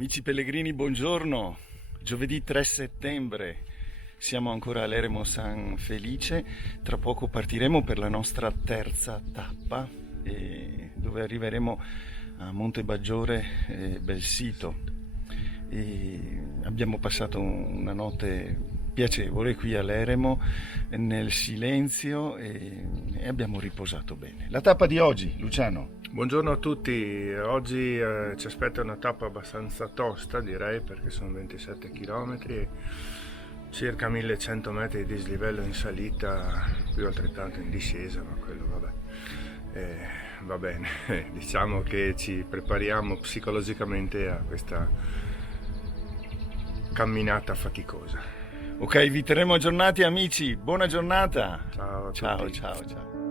Amici pellegrini, buongiorno. Giovedì 3 settembre, siamo ancora all'Eremo San Felice. Tra poco partiremo per la nostra terza tappa, dove arriveremo a Montemaggiore e Belsito. Abbiamo passato una notte piacevole qui all'Eremo, nel silenzio, e abbiamo riposato bene. La tappa di oggi, Luciano. Buongiorno a tutti, oggi ci aspetta una tappa abbastanza tosta, direi, perché sono 27 km e circa 1100 metri di dislivello in salita, più altrettanto in discesa, ma quello vabbè, va bene. Diciamo che ci prepariamo psicologicamente a questa camminata faticosa. Ok, vi terremo aggiornati amici, buona giornata. Ciao a Ciao, tutti. ciao, ciao.